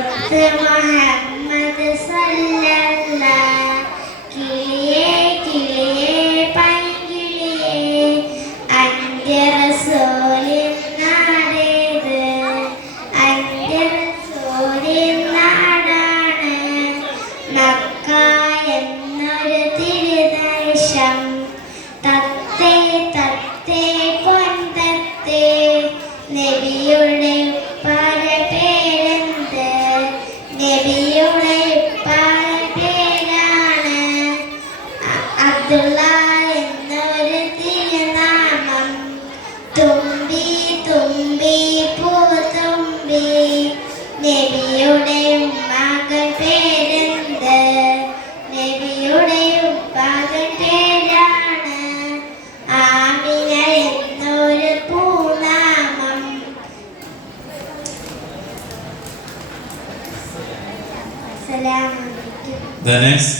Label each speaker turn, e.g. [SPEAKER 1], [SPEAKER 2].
[SPEAKER 1] ഒത്ത് മുഹമ്മദ് സല്ലല്ല കിളിയേ കിളിയേ പൈങ്കിളിയേ അന്റെ റസോലിൻ നാടേത് അന്റെ റസോലിൻ നാടാണ് മക്ക എന്നൊരു തിരുദേശം തത്തേ തത്തേ പൊൻ തത്തേ നബി നബിയുടെ പേരാണ് അബ്ദുള്ള എന്നൊരു തിരുനാമം. തുമ്പി തുമ്പി പൂ തുമ്പി നബിയുടെ The
[SPEAKER 2] next